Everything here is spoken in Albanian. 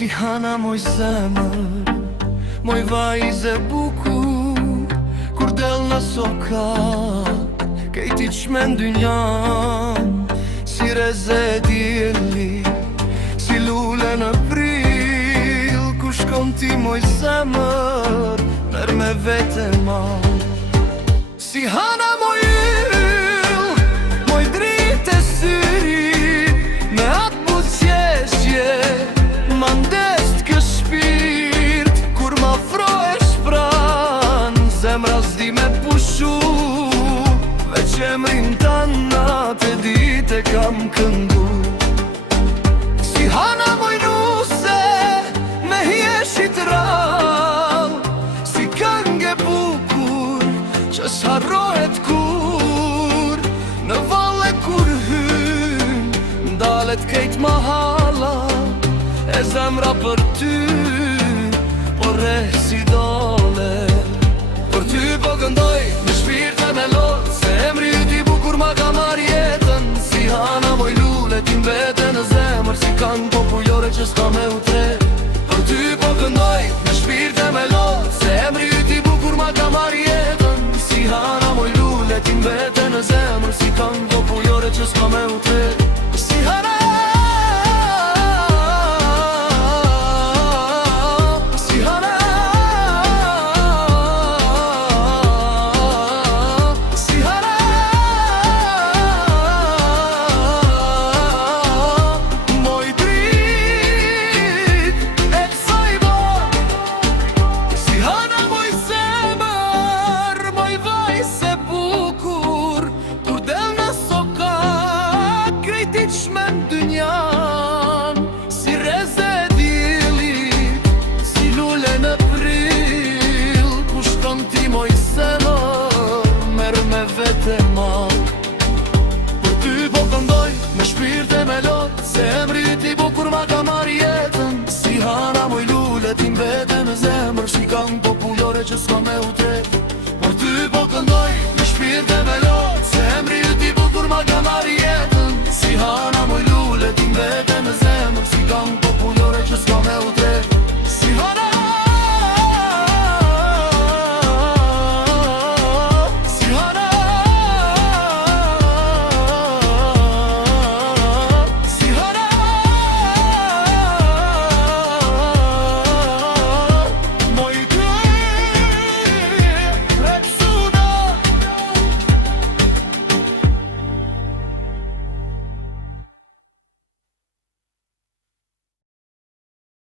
Si hana moj zemër, moj vajze bukur, kur del në sokak, kejti qmen dynjan, si reze djeli, si lule në prill, ku shkon ti moj zemër, mer me vete ma. Si hana moj yll, moj dritë e syri, me atë buzqeshje, ma ndest kë shpirt, kur ma fro e shpran, zemra zdi me pushu, veç emrin tana të dit e kam këndu. Si hana moj nuse, me hjeshit rall, si kënge bukur, që s'harrohet kur, në valle kur hyn, ndalet kejt mahala, e zemra për ty, por re si dole. Për ty po këndoj, në shpirt e me lot, se emri ti bukur ma ka mar jetën. Si hana moj lule, ti mbete në zemër, si kanë popullore që s'ka me utre. Për ty po këndoj, në shpirt e me lot, se emri ti bukur ma ka mar jetën. Si hana moj lule, ti mbete në zemër, si kanë popullore që s'ka me utre. Si hana qmen dynjan, si reze djeli, si lule në prill, ku shkon ti moj zemër, mer me vete ma. Për ty po këndoj, me shpirt e me lot, se emri ti bukur ma ka mar jetën. Si hana moj lule, ti mbete në zemër, si kanë popullore që s'ka me utre. Për ty po